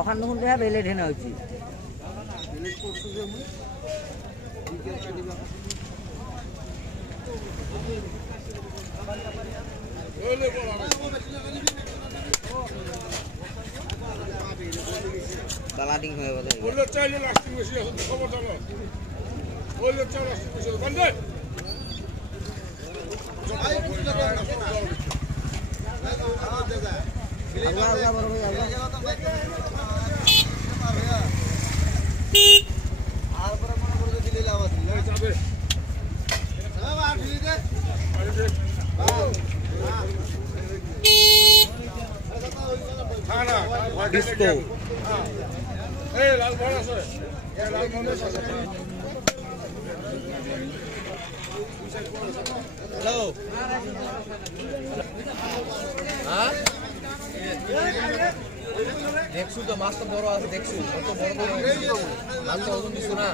ওখান তখন দেখা বেলে ঢেনে হচ্ছে বালাডিং হয়ে বলে বললো চাইলে লাস্টিং বেশি আছে খবর দাও বললো চাই লাস্টিং বেশি বন্ধ আল্লাহ আল্লাহ বড় ভাই আল্লাহ আর পরে মনে করে দিলে লাভ আছে লই যাবে হ্যাঁ বা ঠিক আছে খানা ডিস্কো এই লাল বড় আছে এই লাল মন্দির আছে হ্যালো হ্যাঁ দেখছু তো মাছ তো বড় আছে দেখছু কত বড় বড় মাছ তো ওজন দিছ না